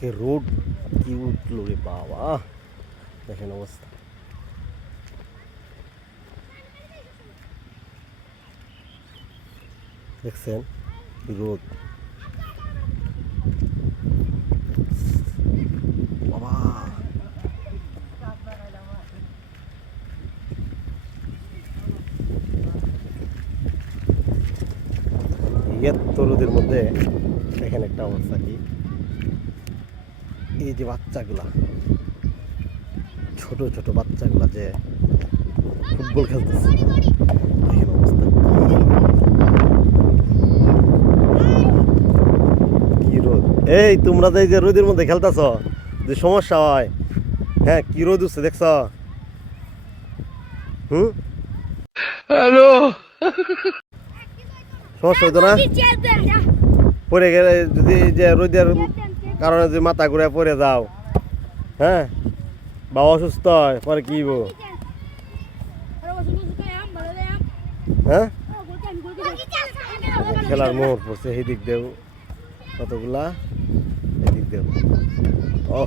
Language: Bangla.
আজকে রোড কি উঠলো রে বাবা, দেখেন অবস্থা। দেখছেন রোদ বাবা, এত রোদের মধ্যে দেখেন একটা অবস্থা কি, এই যে বাচ্চাগুলা, ছোট ছোট বাচ্চাগুলা যে ফুটবল খেলতেছে, দেখেন অবস্থা কি রোদ। এই তোমরা যে এই যে রোদের মধ্যে খেলতেছ, যে সমস্যা হয়, হ্যাঁ কি রোদ উঠছে দেখছ? হ্যালো, সমস্যা হইতো না? পড়ে গেলে যদি যে রোদের কারণে যদি মাথা ঘুরে পড়ে যাও, হ্যাঁ বা অসুস্থ হয় পরে কি হইব? হ্যাঁ খেলার মোড় পড়ছে এই দিক দেও কতগুলা, এই দিক দেও ও